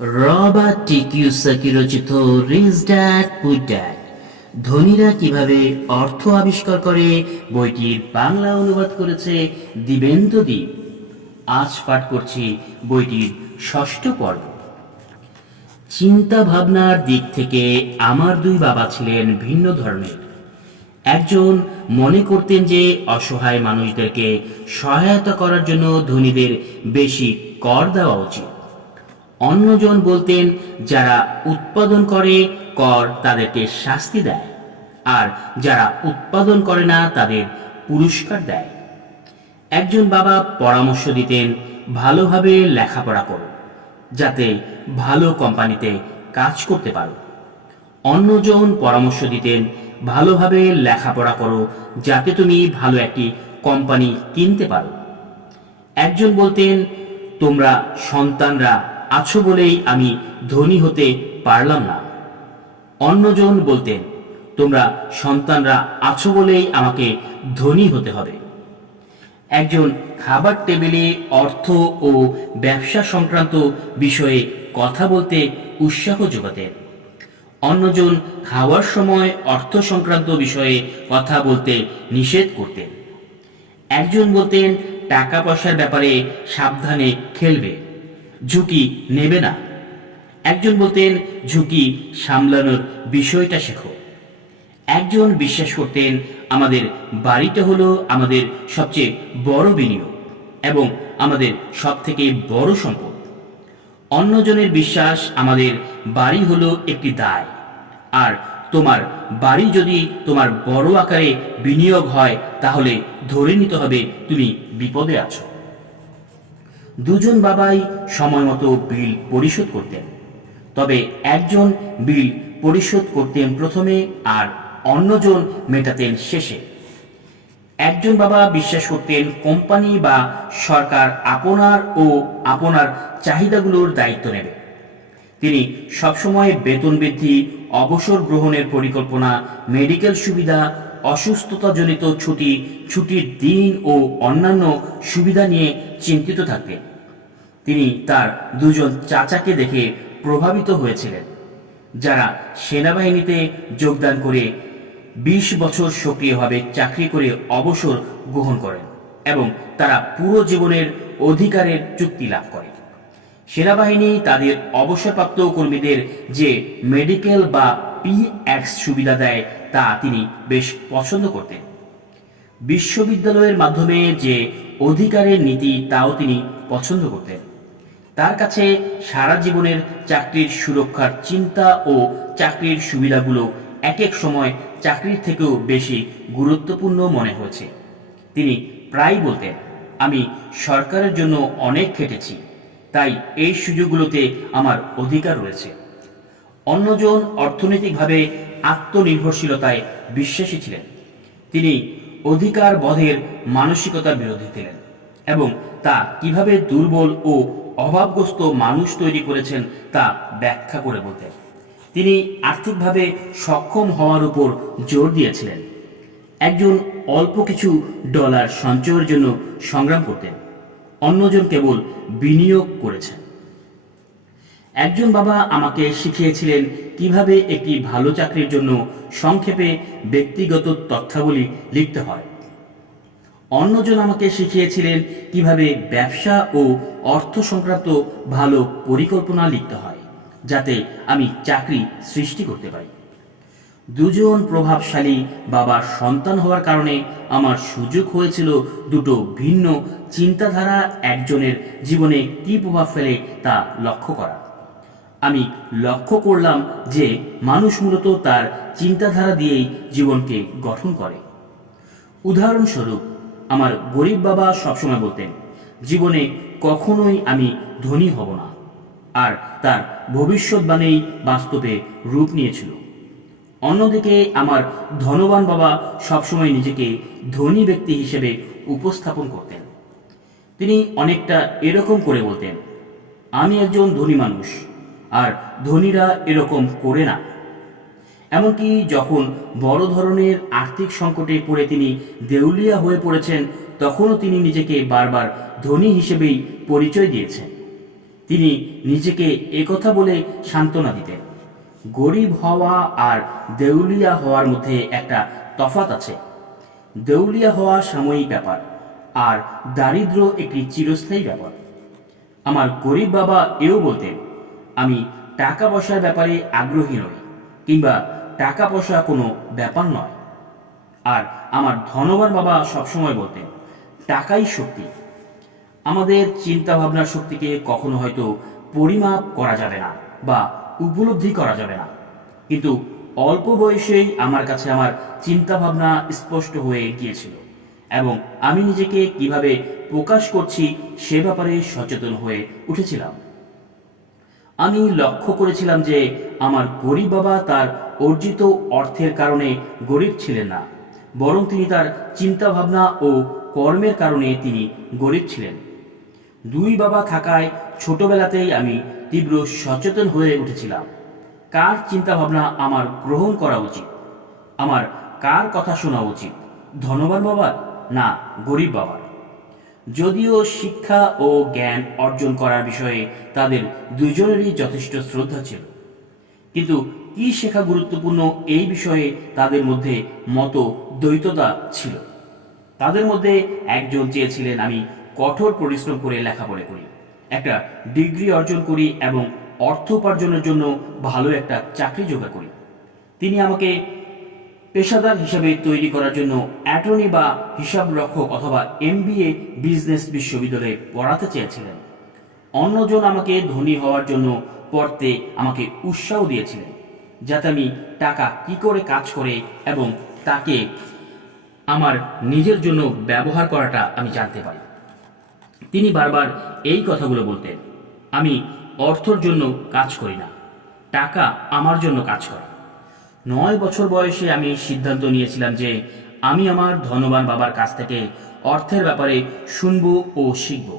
Robert টি Kiyosaki রচিত rich dad পুর dad ধনীরা কিভাবে অর্থ আবিষ্কার করে বইটির বাংলা অনুবাদ করেছে দিবেন্দু দ্বীপ। আজ পাঠ করছি বইটির ষষ্ঠ পর্ব। চিন্তা ভাবনার দিক থেকে আমার দুই বাবা ছিলেন ভিন্ন ধর্মের। একজন মনে করতেন যে অসহায় মানুষদেরকে সহায়তা করার জন্য ধনীদের বেশি কর দেওয়া উচিত। অন্যজন বলতেন যারা উৎপাদন করে কর তাদেরকে শাস্তি দেয়, আর যারা উৎপাদন করে না তাদের পুরস্কার দেয়। একজন বাবা পরামর্শ দিতেন ভালোভাবে লেখাপড়া করো যাতে ভালো কোম্পানিতে কাজ করতে পারো। অন্যজন পরামর্শ দিতেন ভালোভাবে লেখাপড়া করো যাতে তুমি ভালো একটি কোম্পানি কিনতে পারো। একজন বলতেন তোমরা সন্তানরা আছো বলেই আমি ধনী হতে পারলাম না। অন্যজন বলতেন তোমরা সন্তানরা আছো বলেই আমাকে ধনী হতে হবে। একজন খাবার টেবিলে অর্থ ও ব্যবসা সংক্রান্ত বিষয়ে কথা বলতে উৎসাহ যোগাতেন। অন্যজন খাওয়ার সময় অর্থ সংক্রান্ত বিষয়ে কথা বলতে নিষেধ করতেন। একজন বলতেন টাকা পয়সার ব্যাপারে সাবধানে খেলবে, ঝুঁকি নেবে না। একজন বলতেন ঝুঁকি সামলানোর বিষয়টা শেখো। একজন বিশ্বাস করতেন আমাদের বাড়িটা হলো আমাদের সবচেয়ে বড় বিনিয়োগ এবং আমাদের সব থেকে বড় সম্পদ। অন্যজনের বিশ্বাস আমাদের বাড়ি হলো একটি দায়, আর তোমার বাড়ি যদি তোমার বড় আকারে বিনিয়োগ হয় তাহলে ধরে নিতে হবে তুমি বিপদে আছো। দুজন বাবাই সময় মতো বিল পরিশোধ করতেন, তবে একজন বিল পরিশোধ করতেন প্রথমে আর অন্যজন মেটাতেন শেষে। একজন বাবা বিশ্বাস করতেন কোম্পানি বা সরকার আপনার চাহিদাগুলোর দায়িত্ব নেবে। তিনি সবসময় বেতন বৃদ্ধি, অবসর গ্রহণের পরিকল্পনা, মেডিকেল সুবিধা, অসুস্থতাজনিত ছুটির দিন ও অন্যান্য সুবিধা নিয়ে চিন্তিত থাকতেন। তিনি তার দুজন চাচাকে দেখে প্রভাবিত হয়েছিলেন, যারা সেনাবাহিনীতে যোগদান করে 20 বছর সক্রিয়ভাবে চাকরি করে অবসর গ্রহণ করেন এবং তারা পুরো জীবনের অধিকারের চুক্তি লাভ করে। সেনাবাহিনী তাদের অবসরপ্রাপ্ত কর্মীদের যে মেডিকেল বা PX সুবিধা দেয় তা তিনি বেশ পছন্দ করতেন। বিশ্ববিদ্যালয়ের মাধ্যমে যে অধিকারের নীতি তাও তিনি পছন্দ করতেন। তার কাছে সারা জীবনের চাকরির সুরক্ষার চিন্তা ও চাকরির সুবিধাগুলো এক এক সময় চাকরির থেকেও বেশি গুরুত্বপূর্ণ মনে হয়েছে। তিনি প্রায় বলতেন আমি সরকারের জন্য অনেক খেটেছি, তাই এই সুযোগগুলোতে আমার অধিকার রয়েছে। অন্যজন অর্থনৈতিকভাবে আত্মনির্ভরশীলতায় বিশ্বাসী ছিলেন। তিনি অধিকার বোধের মানসিকতার বিরোধী ছিলেন এবং তা কিভাবে দুর্বল ও অভাবগ্রস্ত মানুষ তৈরি করেছেন তা ব্যাখ্যা করে বলতেন। তিনি আর্থিকভাবে সক্ষম হওয়ার উপর জোর দিয়েছিলেন। একজন অল্প কিছু ডলার সঞ্চয়ের জন্য সংগ্রাম করতেন, অন্যজন কেবল বিনিয়োগ করেছেন। একজন বাবা আমাকে শিখিয়েছিলেন কিভাবে একটি ভালো চাকরির জন্য সংক্ষেপে ব্যক্তিগত তথ্যাবলী লিখতে হয়। অন্যজন আমাকে শিখিয়েছিলেন কিভাবে ব্যবসা ও অর্থ সংক্রান্ত ভালো পরিকল্পনা লিখতে হয় যাতে আমি চাকরি সৃষ্টি করতে পারি। দুজন প্রভাবশালী বাবার সন্তান হওয়ার কারণে আমার সুযোগ হয়েছিল দুটো ভিন্ন চিন্তাধারা একজনের জীবনে কী প্রভাব ফেলে তা লক্ষ্য করা। আমি লক্ষ্য করলাম যে মানুষ মূলত তার চিন্তাধারা দিয়েই জীবনকে গঠন করে। উদাহরণস্বরূপ আমার গরিব বাবা সবসময় বলতেন জীবনে কখনোই আমি ধনী হব না, আর তার ভবিষ্যৎবাণী বাস্তবে রূপ নিয়েছিল। অন্যদিকে আমার ধনবান বাবা সবসময় নিজেকে ধনী ব্যক্তি হিসেবে উপস্থাপন করতেন। তিনি অনেকটা এরকম করে বলতেন আমি একজন ধনী মানুষ, আর ধনীরা এরকম করে না। এমনকি যখন বড় ধরনের আর্থিক সংকটে পড়ে তিনি দেউলিয়া হয়ে পড়েছেন তখনও তিনি নিজেকে বারবার ধনী হিসেবেই পরিচয় দিয়েছেন। তিনি নিজেকে একথা বলে সান্ত্বনা দিতেন, গরিব হওয়া আর দেউলিয়া হওয়ার মধ্যে একটা তফাৎ আছে। দেউলিয়া হওয়া সাময়িক ব্যাপার, আর দারিদ্র্য একটি চিরস্থায়ী ব্যাপার। আমার গরিব বাবা এও বলতেন, আমি টাকা পয়সার ব্যাপারে আগ্রহী নই, কিংবা টাকা পয়সা কোনো ব্যাপার নয়। আর আমার ধনবান বাবা সবসময় বলতেন, টাকাই শক্তি। আমাদের চিন্তা ভাবনার শক্তিকে কখনো হয়তো পরিমাপ করা যাবে না বা উপলব্ধি করা যাবে না, কিন্তু অল্প বয়সেই আমার কাছে আমার চিন্তা ভাবনা স্পষ্ট হয়ে গিয়েছিল, এবং আমি নিজেকে কিভাবে প্রকাশ করছি সে ব্যাপারে সচেতন হয়ে উঠেছিলাম। আমি লক্ষ্য করেছিলাম যে আমার গরিব বাবা তার অর্জিত অর্থের কারণে গরিব ছিলেন না, বরং তিনি তার চিন্তা ভাবনা ও কর্মের কারণে তিনি গরিব ছিলেন। দুই বাবা থাকায় ছোটবেলাতেই আমি তীব্র সচেতন হয়ে উঠেছিলাম, কার চিন্তা ভাবনা আমার গ্রহণ করা উচিত, আমার কার কথা শোনা উচিত, ধনবান বাবার না গরিব বাবার। যদিও শিক্ষা ও জ্ঞান অর্জন করার বিষয়ে তাদের দুজনেরই যথেষ্ট শ্রদ্ধা ছিল, কিন্তু কি শেখা গুরুত্বপূর্ণ এই বিষয়ে তাদের মধ্যে মত দ্বৈততা ছিল। তাদের মধ্যে একজন চেয়েছিলেন আমি কঠোর পরিশ্রম করে লেখাপড়া করি, একটা ডিগ্রি অর্জন করি এবং অর্থ উপার্জনের জন্য ভালো একটা চাকরি জোগাড় করি। তিনি আমাকে পেশাদার হিসাবে তৈরি করার জন্য অ্যাটর্নি বা হিসাব রক্ষক অথবা MBA বিজনেস বিশ্ববিদ্যালয়ে পড়াতে চেয়েছিলেন। অন্যজন আমাকে ধনী হওয়ার জন্য পড়তে আমাকে উৎসাহ দিয়েছিলেন, যাতে আমি টাকা কি করে কাজ করে এবং তাকে আমার নিজের জন্য ব্যবহার করাটা আমি জানতে পারি। তিনি বারবার এই কথাগুলো বলতেন, আমি অর্থের জন্য কাজ করি না, টাকা আমার জন্য কাজ করে। 9 বছর বয়সে আমি সিদ্ধান্ত নিয়েছিলাম যে আমি আমার ধনবান বাবার কাছ থেকে অর্থের ব্যাপারে শুনব ও শিখব।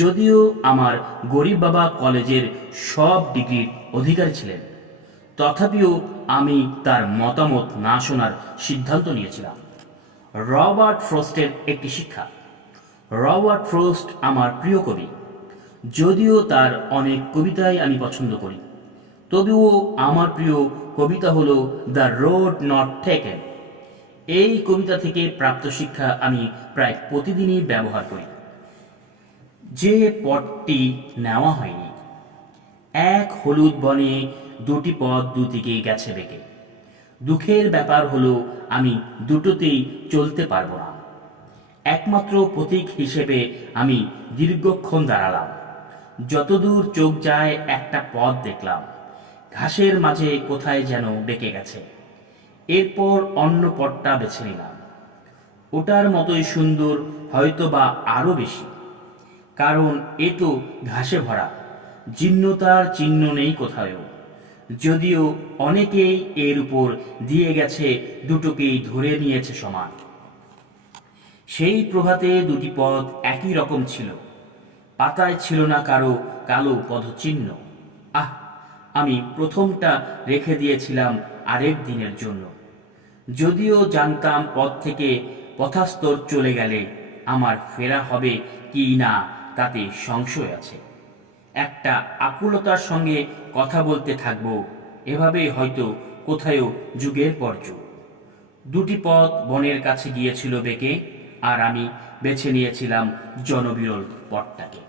যদিও আমার গরিব বাবা কলেজের সব ডিগ্রির অধিকারী ছিলেন, তথাপিও আমি তার মতামত না শোনার সিদ্ধান্ত নিয়েছিলাম। রবার্ট ফ্রস্টের একটি শিক্ষা। রবার্ট ফ্রস্ট আমার প্রিয় কবি। যদিও তার অনেক কবিতাই আমি পছন্দ করি, তবুও আমার প্রিয় কবিতা হলো দ্য রোড নট টেকেন। এই কবিতা থেকে প্রাপ্ত শিক্ষা আমি প্রায় প্রতিদিনই ব্যবহার করি। যে পথটি নেওয়া হয়নি। এক হলুদ বনে দুটি পথ দুদিকে গেছে বেঁকে। দুঃখের ব্যাপার হলো আমি দুটোতেই চলতে পারবো না। একমাত্র প্রতীক হিসেবে আমি দীর্ঘক্ষণ দাঁড়ালাম। যতদূর চোখ যায় একটা পথ দেখলাম, ঘাসের মাঝে কোথায় যেন বেঁকে গেছে। এরপর অন্য পথটা বেছে নিলাম। ওটার মতোই সুন্দর, হয়তো বা আরো বেশি, কারণ এ তো ঘাসে ভরা, জীর্ণতার চিহ্ন নেই কোথাও। যদিও অনেকেই এর উপর দিয়ে গেছে, দুটোকেই ধরে নিয়েছে সমান। সেই প্রভাতে দুটি পথ একই রকম ছিল, পাতায় ছিল না কারো কালো পদচিহ্ন। আহ, আমি প্রথমটা রেখে দিয়েছিলাম আরেক দিনের জন্য। যদিও জানতাম পথ থেকে পথাস্তর চলে গেলে আমার ফেরা হবে কি না তাতে সংশয় আছে। একটা আকুলতার সঙ্গে কথা বলতে থাকবো, এভাবেই হয়তো কোথাও যুগের পর যুগ। দুটি পথ বনের কাছে গিয়েছিল বেঁকে, আর আমি বেছে নিয়েছিলাম জনবিরল পথটাকে।